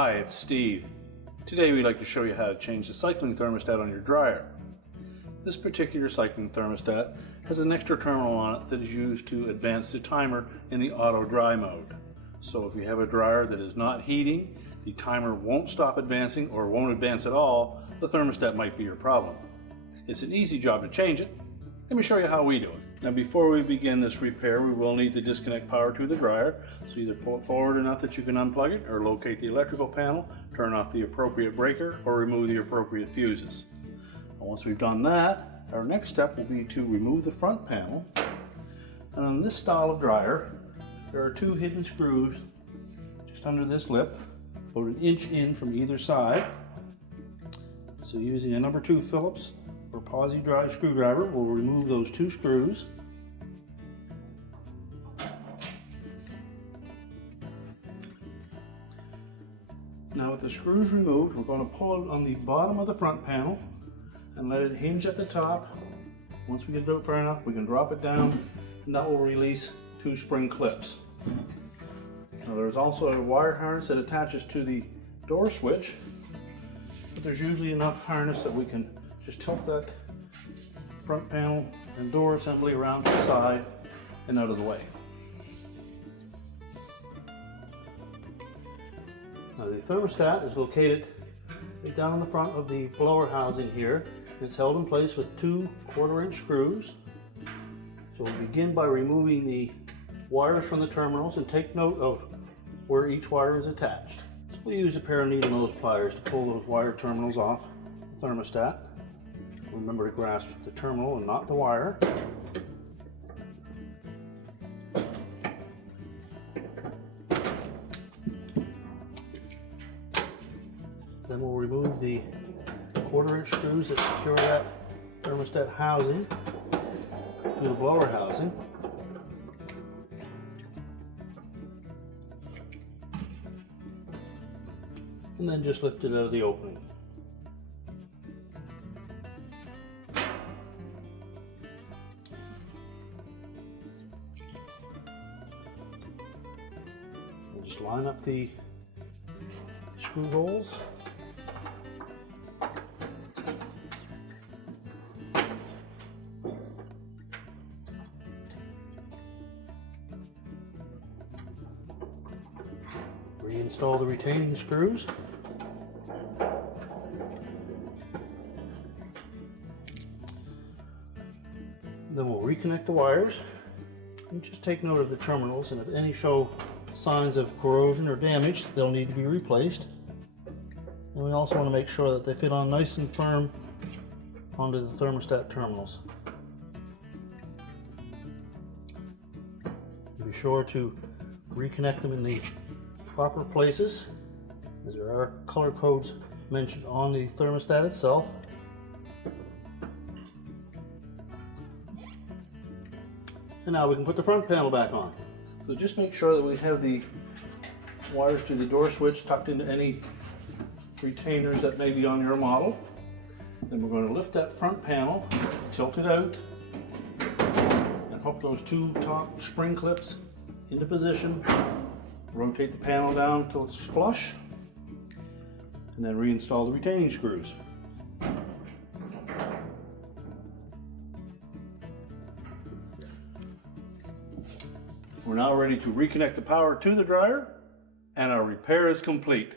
Hi, it's Steve. Today we'd like to show you how to change the cycling thermostat on your dryer. This particular cycling thermostat has an extra terminal on it that is used to advance the timer in the auto dry mode. So if you have a dryer that is not heating, the timer won't stop advancing or won't advance at all, the thermostat might be your problem. It's an easy job to change it. Let me show you how we do it. Now before we begin this repair, we will need to disconnect power to the dryer. So either pull it forward enough that you can unplug it, or locate the electrical panel, turn off the appropriate breaker, or remove the appropriate fuses. And once we've done that, our next step will be to remove the front panel. And on this style of dryer, there are two hidden screws just under this lip, about an inch in from either side. So using a number 2 Phillips or posi drive screwdriver, we'll remove those 2 screws. Now with the screws removed, we're going to pull it on the bottom of the front panel and let it hinge at the top. Once we get it out far enough, we can drop it down, and that will release 2 spring clips. Now there's also a wire harness that attaches to the door switch, but there's usually enough harness that we can just tilt that front panel and door assembly around to the side and out of the way. Now the thermostat is located right down on the front of the blower housing here. It's held in place with 2 1/4-inch screws. So we'll begin by removing the wires from the terminals and take note of where each wire is attached. So we'll use a pair of needle nose pliers to pull those wire terminals off the thermostat. Remember to grasp the terminal and not the wire. Then we'll remove the 1/4-inch screws that secure that thermostat housing to the blower housing. And then just lift it out of the opening. And just line up the screw holes. Reinstall the retaining screws. Then we'll reconnect the wires and just take note of the terminals, and if any show signs of corrosion or damage, they'll need to be replaced. And we also want to make sure that they fit on nice and firm onto the thermostat terminals. Be sure to reconnect them in the proper places, as there are color codes mentioned on the thermostat itself. And now we can put the front panel back on. So just make sure that we have the wires to the door switch tucked into any retainers that may be on your model. Then we're going to lift that front panel, tilt it out, and hook those 2 top spring clips into position. Rotate the panel down until it's flush, and then reinstall the retaining screws. We're now ready to reconnect the power to the dryer, and our repair is complete.